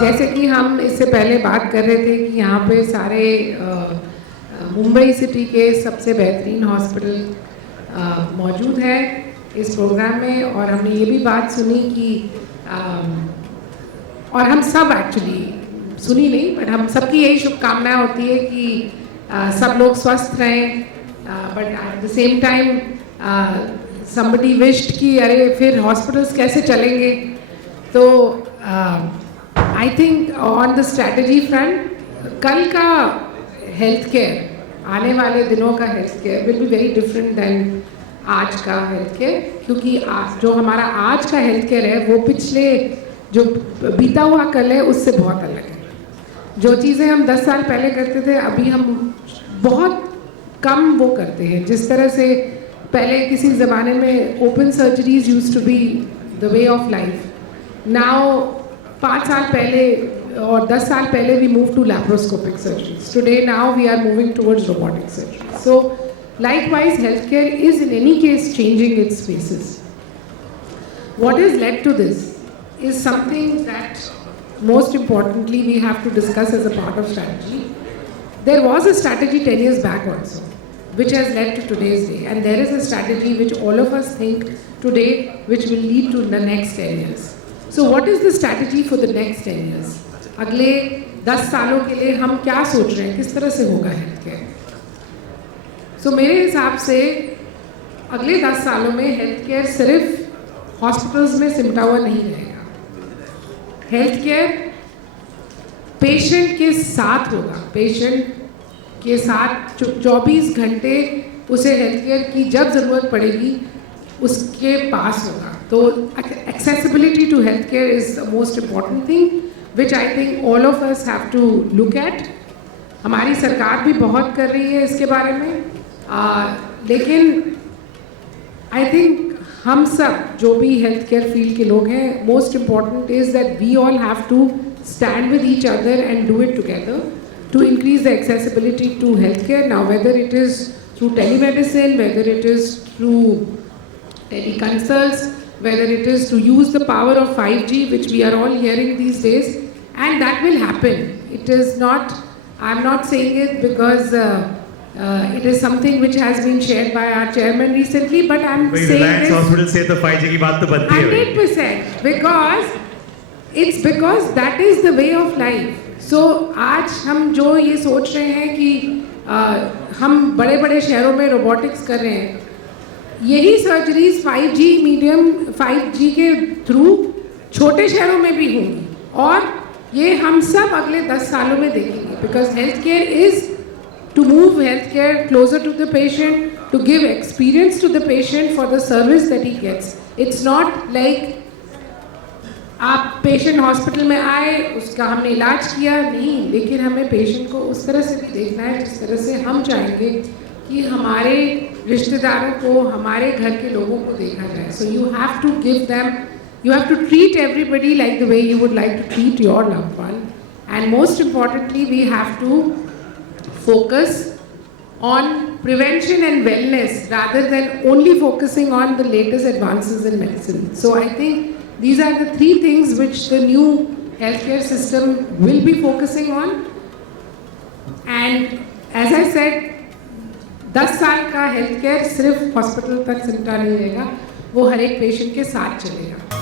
जैसे कि हम इससे पहले बात कर रहे थे कि यहाँ पे सारे मुंबई सिटी के सबसे बेहतरीन हॉस्पिटल मौजूद है इस प्रोग्राम में, और हमने ये भी बात सुनी कि और हम सब एक्चुअली सुनी नहीं, बट हम सबकी यही शुभकामनाएं होती है कि सब लोग स्वस्थ रहें, but at the same time somebody wished कि अरे फिर हॉस्पिटल्स कैसे चलेंगे. तो I think on the strategy front कल का हेल्थ केयर, आने वाले दिनों का health care will be very different than आज का हेल्थ केयर, क्योंकि आज जो हमारा आज का हेल्थ केयर है वो पिछले जो बीता हुआ कल है उससे बहुत अलग है. जो चीज़ें हम 10 साल पहले करते थे अभी हम बहुत कम वो करते हैं. जिस तरह से पहले किसी ज़माने में open surgeries used to be the way of life, now 5 साल पहले और 10 साल पहले we move to laparoscopic surgeries. Today now we are moving towards robotic surgery. So likewise healthcare is in any case changing its faces. What has led to this is something that most importantly we have to discuss as a part of strategy. There was a strategy 10 years back also, which has led to today's day, and there is a strategy which all of us think today which will lead to the next 10 years. So what is the strategy for the next 10 years? अगले 10 सालों के लिए हम क्या सोच रहे हैं, किस तरह से होगा हेल्थ केयर. सो मेरे हिसाब से अगले 10 सालों में हेल्थ केयर सिर्फ हॉस्पिटल्स में सिमटा हुआ नहीं रहेगा. हेल्थ केयर पेशेंट के साथ होगा, पेशेंट के साथ 24 घंटे उसे हेल्थ केयर की जब ज़रूरत पड़ेगी उसके पास होगा. तो accessibility to health care is the most important thing which I think all of us have to look at. हमारी सरकार भी बहुत कर रही है इसके बारे में, लेकिन आई थिंक हम सब जो भी हेल्थ केयर फील्ड के लोग हैं, most important is that we all have to stand with each other and do it together to increase the accessibility to healthcare. Now, whether it is through telemedicine, whether it is through teleconsults, whether it is to use the power of 5G, which we are all hearing these days, and that will happen. It is not, I'm not saying it because it is something which has been shared by our chairman recently, but I'm saying Reliance Hospital से तो 5G की बात तो बनती है 100%, because it's because that is the way of life. So आज हम जो ये सोच रहे हैं कि हम बड़े बड़े शहरों में रोबोटिक्स कर रहे हैं, यही सर्जरीज 5G मीडियम 5G के थ्रू छोटे शहरों में भी होंगी, और ये हम सब अगले 10 सालों में देखेंगे. Because health care is to move health care closer to the patient, to give experience to the patient for the service that he gets. It's not like आप पेशेंट हॉस्पिटल में आए, उसका हमने इलाज किया, नहीं, लेकिन हमें पेशेंट को उस तरह से भी देखना है जिस तरह से हम चाहेंगे कि हमारे रिश्तेदारों को, हमारे घर के लोगों को देखा जाए. So you have to give them, you have to treat everybody like the way you would like to treat your loved one. And most importantly we have to focus on prevention and wellness rather than only focusing on the latest advances in medicine. So I think these are the 3 things which the new healthcare system will be focusing on. And as I said, 10 साल का healthcare सिर्फ hospital तक सिमटा नहीं रहेगा, वो हर एक patient के साथ चलेगा.